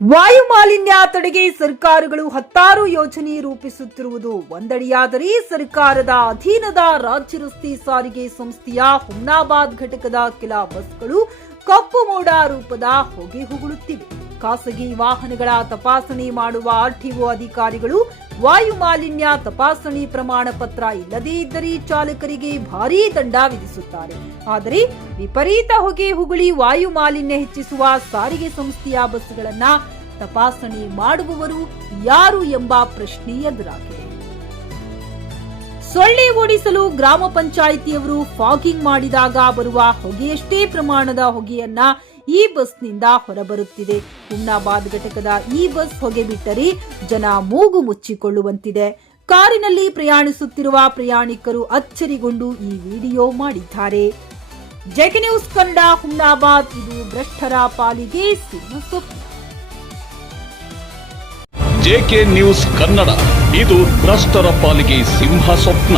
ವಾಯು ಮಾಲಿನ್ಯ ತಡೆಗೆ ಸರ್ಕಾರಗಳು ಹತ್ತಾರು ಯೋಜನೆ ರೂಪಿಸುತ್ತಿರುವುದು ಒಂದಡಿಯಾದರೆ ಸರ್ಕಾರದ ಅಧೀನದ ರಾಜ್ಯ ರಸ್ತೆ ಸಾರಿಗೆ ಸಂಸ್ಥೆಯ ಹುಮ್ನಾಬಾದ್ ಘಟಕದ ಕೆಲ ಬಸ್ಗಳು ಕಪ್ಪು ಮೋಡ ರೂಪದ ಹೊಗೆ ಉಗುಳುತ್ತಿವೆ. ಖಾಸಗಿ ವಾಹನಗಳ ತಪಾಸಣೆ ಮಾಡುವ ಆರ್ಟಿಒ ಅಧಿಕಾರಿಗಳು ವಾಯು ಮಾಲಿನ್ಯ ತಪಾಸಣೆ ಪ್ರಮಾಣ ಪತ್ರ ಇಲ್ಲದೇ ಇದ್ದರೆ ಚಾಲಕರಿಗೆ ಭಾರೀ ದಂಡ ವಿಧಿಸುತ್ತಾರೆ. ಆದರೆ ವಿಪರೀತ ಹೊಗೆ ಉಗುಳಿ ವಾಯು ಮಾಲಿನ್ಯ ಹೆಚ್ಚಿಸುವ ಸಾರಿಗೆ ಸಂಸ್ಥೆಯ ಬಸ್ಗಳನ್ನು ತಪಾಸಣೆ ಮಾಡುವವರು ಯಾರು ಎಂಬ ಪ್ರಶ್ನೆ ಎದುರಾಗಿದೆ. ಸೊಳ್ಳೆ ಓಡಿಸಲು ಗ್ರಾಮ ಪಂಚಾಯಿತಿಯವರು ಫಾಗಿಂಗ್ ಮಾಡಿದಾಗ ಬರುವ ಹೊಗೆಯಷ್ಟೇ ಪ್ರಮಾಣದ ಹೊಗೆಯನ್ನ ಈ ಬಸ್ನಿಂದ ಹೊರಬರುತ್ತಿದೆ. ಹುಮ್ನಾಬಾದ್ ಘಟಕದ ಈ ಬಸ್ ಹೊಗೆ ಬಿಟ್ಟರೆ ಜನ ಮೂಗು ಮುಚ್ಚಿಕೊಳ್ಳುವಂತಿದೆ. ಕಾರಿನಲ್ಲಿ ಪ್ರಯಾಣಿಸುತ್ತಿರುವ ಪ್ರಯಾಣಿಕರು ಅಚ್ಚರಿಗೊಂಡು ಈ ವಿಡಿಯೋ ಮಾಡಿದ್ದಾರೆ. JK news Kannada, Humnabad. ಇದು ಭ್ರಷ್ಟರ ಪಾಲಿಗೆ ಸಿಂಹ ಸ್ವಪ್ನ. ಜೆಕೆ ನ್ಯೂಸ್ ಕನ್ನಡ, ಇದು ಭ್ರಷ್ಟರ ಪಾಲಿಗೆ ಸಿಂಹ ಸ್ವಪ್ನ.